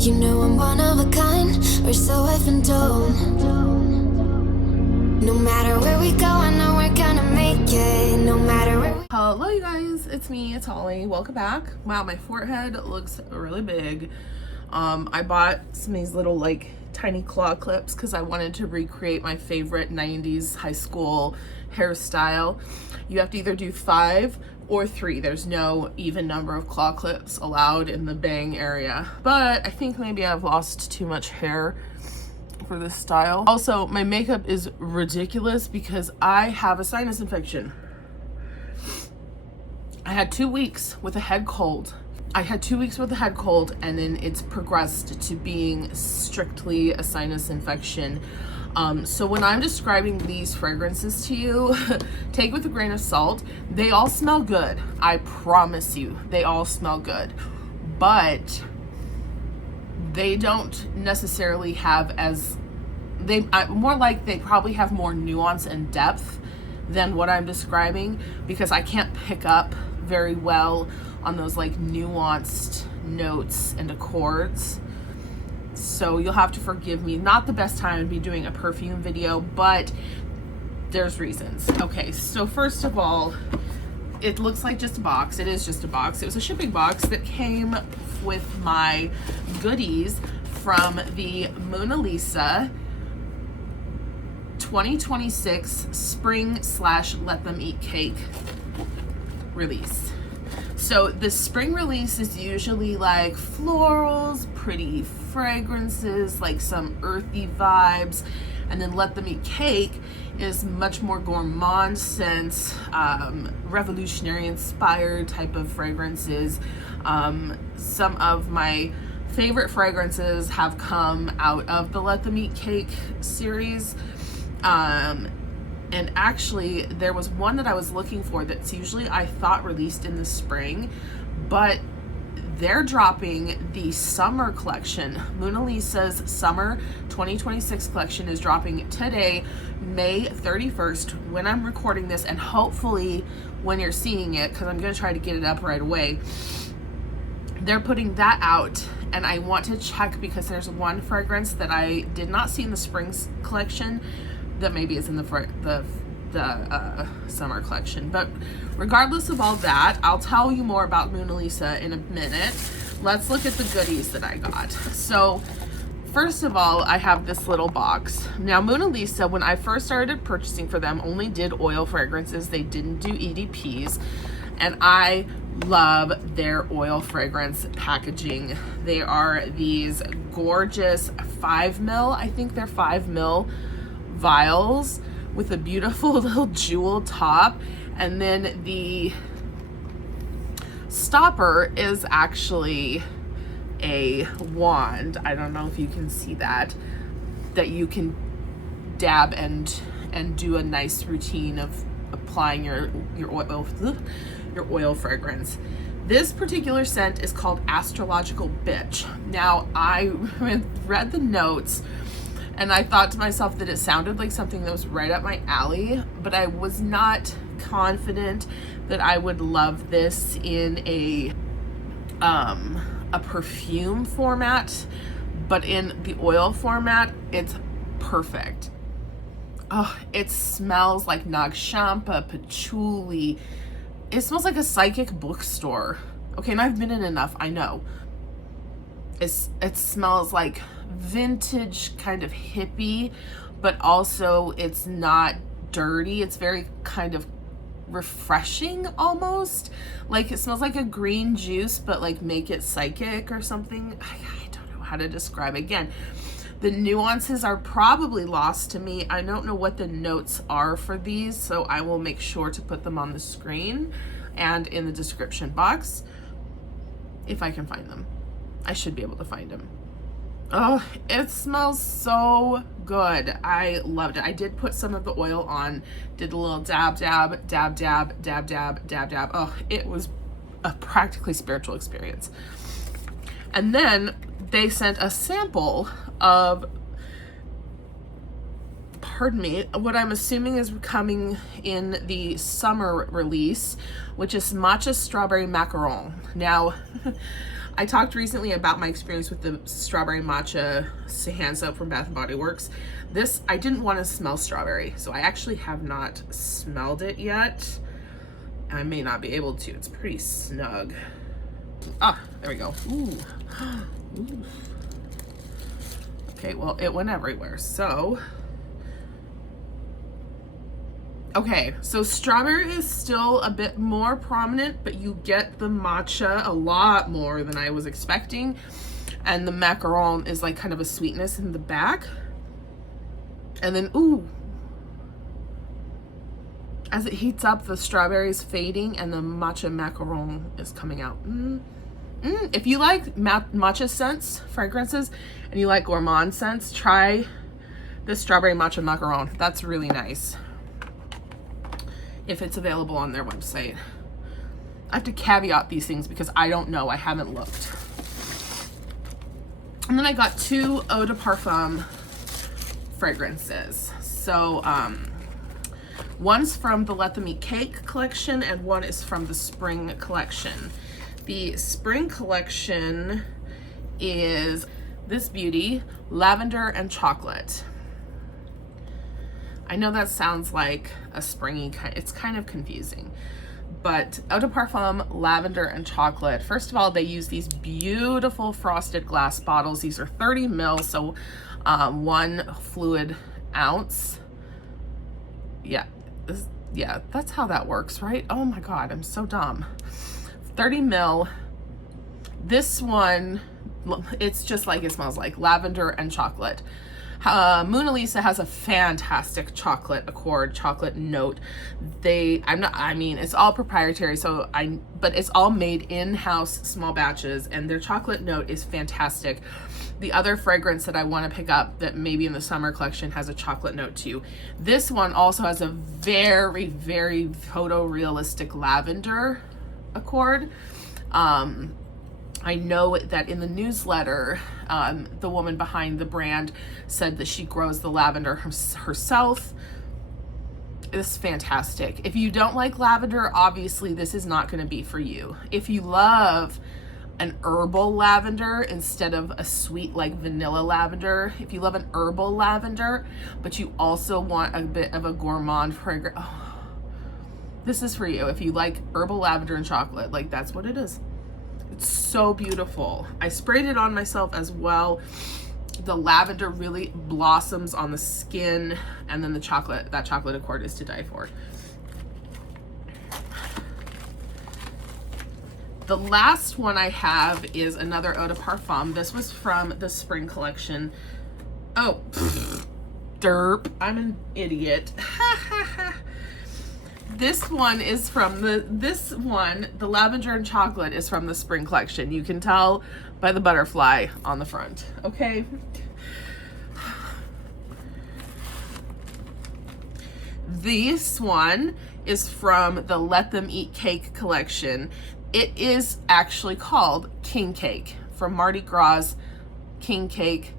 You know I'm one of a kind, or so I've been told. No matter where we go, I know we're gonna make it. No matter where we... Hello you guys, it's me, it's Holly. Welcome back. Wow, my forehead looks really big. I bought some of these little like tiny claw clips because I wanted to recreate my favorite 90s high school hairstyle. You have to either do 5 or 3. There's no even number of claw clips allowed in the bang area. But I think maybe I've lost too much hair for this style. Also, my makeup is ridiculous because I have a sinus infection. I had 2 weeks with a head cold. And then it's progressed to being strictly a sinus infection. So when I'm describing these fragrances to you, take with a grain of salt. They all smell good. I promise you, they all smell good. But they don't necessarily have more like they probably have more nuance and depth than what I'm describing, because I can't pick up very well on those like nuanced notes and accords. So you'll have to forgive me. Not the best time to be doing a perfume video, but there's reasons. Okay, so first of all, it looks like just a box. It is just a box. It was a shipping box that came with my goodies from the Moonalisa 2026 Spring / Let Them Eat Cake release. So the spring release is usually like florals, pretty fragrances, like some earthy vibes, and then Let Them Eat Cake is much more gourmand scents, revolutionary inspired type of fragrances. Some of my favorite fragrances have come out of the Let Them Eat Cake series. And actually there was one that I was looking for that's usually I thought released in the spring, but they're dropping the summer collection. Moonalisa's summer 2026 collection is dropping today, May 31st, when I'm recording this, and hopefully when you're seeing it, because I'm going to try to get it up right away. They're putting that out, and I want to check because there's one fragrance that I did not see in the spring collection that maybe is in the summer collection. But regardless of all that, I'll tell you more about Moonalisa in a minute. Let's look at the goodies that I got. So first of all, I have this little box. Now Moonalisa, when I first started purchasing for them, only did oil fragrances. They didn't do EDPs, and I love their oil fragrance packaging. They are these gorgeous 5 ml, I think they're 5 ml vials with a beautiful little jewel top, and then the stopper is actually a wand. I don't know if you can see that you can dab and do a nice routine of applying your oil fragrance. This particular scent is called Astrological Bitch. Now I read the notes and I thought to myself that it sounded like something that was right up my alley, but I was not confident that I would love this in a perfume format, but in the oil format, it's perfect. Oh, it smells like Nagshampa, Patchouli. It smells like a psychic bookstore. Okay, and I've been in enough, I know. It smells like vintage, kind of hippie, but also it's not dirty. It's very kind of refreshing almost. Like it smells like a green juice, but like make it psychic or something. I don't know how to describe it. Again, the nuances are probably lost to me. I don't know what the notes are for these, so I will make sure to put them on the screen and in the description box if I can find them. I should be able to find them. Oh, it smells so good. I loved it. I did put some of the oil on, did a little dab, dab, dab, dab, dab, dab, dab, dab. Oh, it was a practically spiritual experience. And then they sent a sample of, pardon me, what I'm assuming is coming in the summer release, which is matcha strawberry macaron. Now, I talked recently about my experience with the strawberry matcha hand soap from Bath & Body Works. This, I didn't want to smell strawberry, so I actually have not smelled it yet. I may not be able to. It's pretty snug. Ah, there we go. Ooh. Ooh. Okay, well, it went everywhere. So, okay, so strawberry is still a bit more prominent, but you get the matcha a lot more than I was expecting. And the macaron is like kind of a sweetness in the back. And then, ooh, as it heats up, the strawberry is fading and the matcha macaron is coming out. If you like matcha scents, fragrances, and you like gourmand scents, try this strawberry matcha macaron. That's really nice. If it's available on their website. I have to caveat these things because I don't know. I haven't looked. And then I got 2 eau de parfum fragrances. So, one's from the Let Them Eat Cake collection and one is from the Spring collection. The Spring collection is this beauty, Lavender and Chocolate. I know that sounds like a springy kind, it's kind of confusing, but eau de parfum, lavender and chocolate. First of all, they use these beautiful frosted glass bottles. These are 30 ml, so 1 fluid ounce. Yeah, that's how that works, right? Oh my God, I'm so dumb. 30 ml. This one, it's just like it smells like, lavender and chocolate. Moonalisa has a fantastic chocolate accord, chocolate note. It's all proprietary, but it's all made in-house, small batches, and their chocolate note is fantastic. The other fragrance that I want to pick up that maybe in the summer collection has a chocolate note too. This one also has a very, very photorealistic lavender accord. I know that in the newsletter, the woman behind the brand said that she grows the lavender herself. It's fantastic. If you don't like lavender, obviously this is not going to be for you. If you love an herbal lavender instead of a sweet like vanilla lavender, if you love an herbal lavender, but you also want a bit of a gourmand fragrance, this is for you. If you like herbal lavender and chocolate, like that's what it is. It's so beautiful. I sprayed it on myself as well. The lavender really blossoms on the skin, and then that chocolate accord is to die for. The last one I have is another eau de parfum. This was from the Spring collection. Oh, derp. I'm an idiot. This one is from the lavender and chocolate is from the Spring collection. You can tell by the butterfly on the front, okay? This one is from the Let Them Eat Cake collection. It is actually called King Cake, from Mardi Gras King Cake.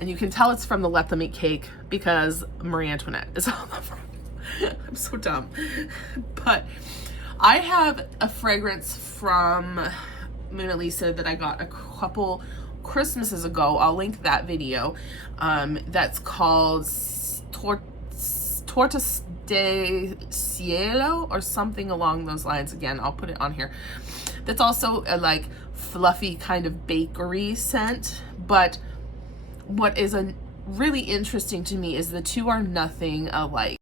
And you can tell it's from the Let Them Eat Cake because Marie Antoinette is on the front. I'm so dumb. But I have a fragrance from Moonalisa that I got a couple Christmases ago. I'll link that video. That's called Tortas de Cielo or something along those lines. Again, I'll put it on here. That's also a like fluffy kind of bakery scent. But what is really interesting to me is the two are nothing alike.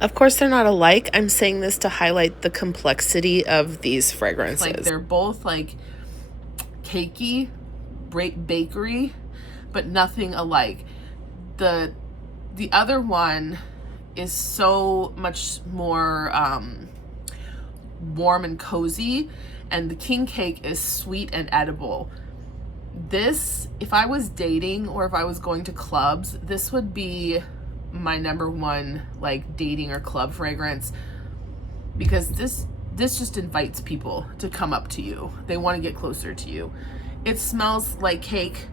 Of course, they're not alike. I'm saying this to highlight the complexity of these fragrances. Like they're both like cakey, bakery, but nothing alike. The other one is so much more warm and cozy, and the King Cake is sweet and edible. This, if I was dating or if I was going to clubs, this would be my number one like dating or club fragrance, because this just invites people to come up to you. They want to get closer to you. It smells like cake.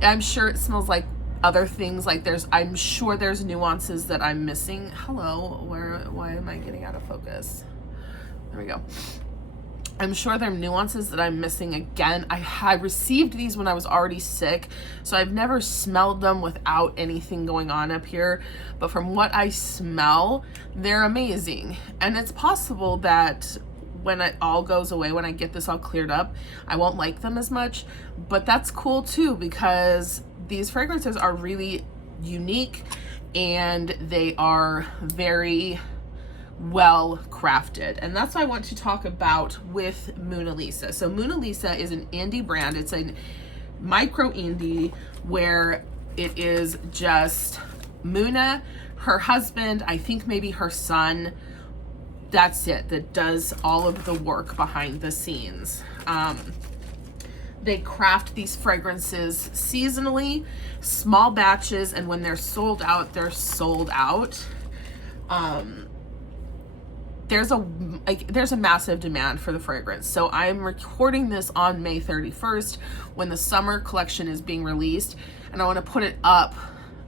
I'm sure it smells like other things. Like I'm sure there's nuances that I'm missing. Hello, why am I getting out of focus? There we go. I'm sure there are nuances that I'm missing. Again, I received these when I was already sick, so I've never smelled them without anything going on up here. But from what I smell, they're amazing. And it's possible that when it all goes away, when I get this all cleared up, I won't like them as much. But that's cool too, because these fragrances are really unique and they are very well crafted, and that's what I want to talk about with Moonalisa. So Moonalisa is an indie brand. It's a micro indie where it is just Moona, her husband, I think maybe her son. That's it, that does all of the work behind the scenes. They craft these fragrances seasonally, small batches, and when they're sold out, they're sold out. There's a massive demand for the fragrance. So I'm recording this on May 31st when the summer collection is being released, and I want to put it up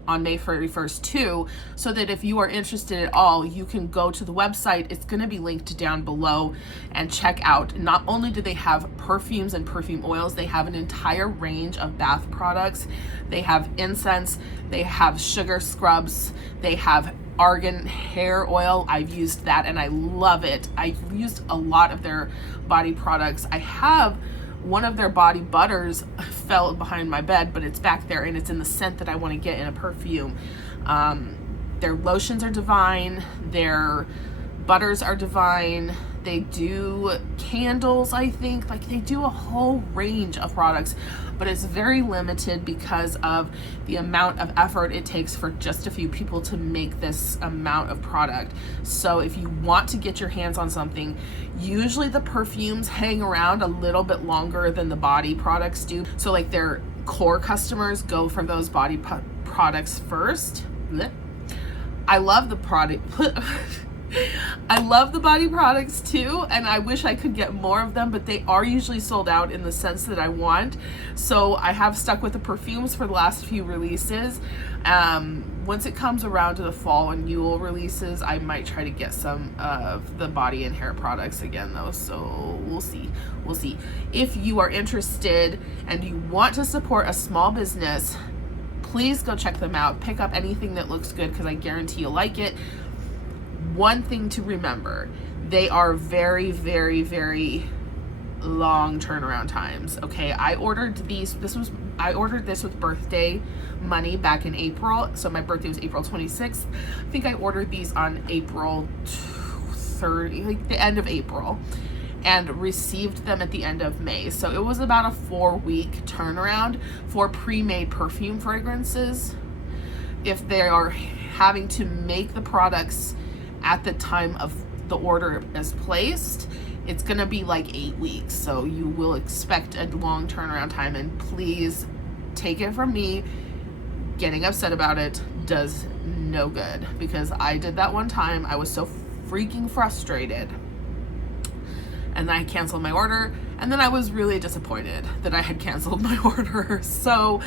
on May 31st too, so that if you are interested at all, you can go to the website. It's going to be linked down below and check out. Not only do they have perfumes and perfume oils, they have an entire range of bath products. They have incense, they have sugar scrubs, they have argan hair oil. I've used that and I love it. I've used a lot of their body products. I have one of their body butters fell behind my bed, but it's back there and it's in the scent that I want to get in a perfume. Their lotions are divine. Their butters are divine. They do candles, I think. Like, they do a whole range of products, but it's very limited because of the amount of effort it takes for just a few people to make this amount of product. So if you want to get your hands on something, usually the perfumes hang around a little bit longer than the body products do. So like their core customers go for those body products first. Blech. I love the product. I love the body products too, and I wish I could get more of them, but they are usually sold out in the sense that I want. So I have stuck with the perfumes for the last few releases. Once it comes around to the fall and Yule releases, I might try to get some of the body and hair products again though, so we'll see. If you are interested and you want to support a small business, please go check them out. Pick up anything that looks good, because I guarantee you'll like it. One thing to remember, they are very, very, very long turnaround times. Okay, I ordered this with birthday money back in April. So my birthday was April 26th. I think I ordered these on April 30, like the end of April, and received them at the end of May. So it was about a 4-week turnaround for pre-made perfume fragrances. If they are having to make the products at the time of the order is placed, it's gonna be like 8 weeks. So you will expect a long turnaround time, and please take it from me, getting upset about it does no good, because I did that one time. I was so freaking frustrated, and I canceled my order, and then I was really disappointed that I had canceled my order. So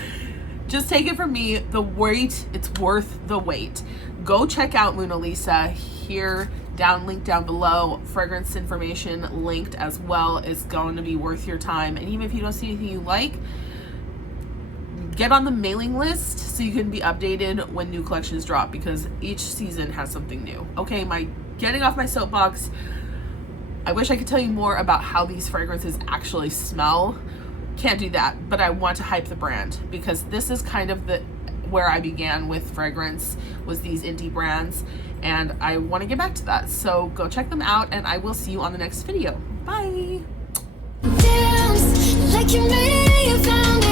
just take it from me, the wait, it's worth the wait. Go check out Moonalisa here, link down below. Fragrance information linked as well. Is going to be worth your time. And even if you don't see anything you like, get on the mailing list so you can be updated when new collections drop, because each season has something new. Okay, getting off my soapbox. I wish I could tell you more about how these fragrances actually smell. Can't do that, but I want to hype the brand, because this is kind of where I began with fragrance, was these indie brands, and I want to get back to that. So go check them out, and I will see you on the next video. Bye. Dance like you made, you found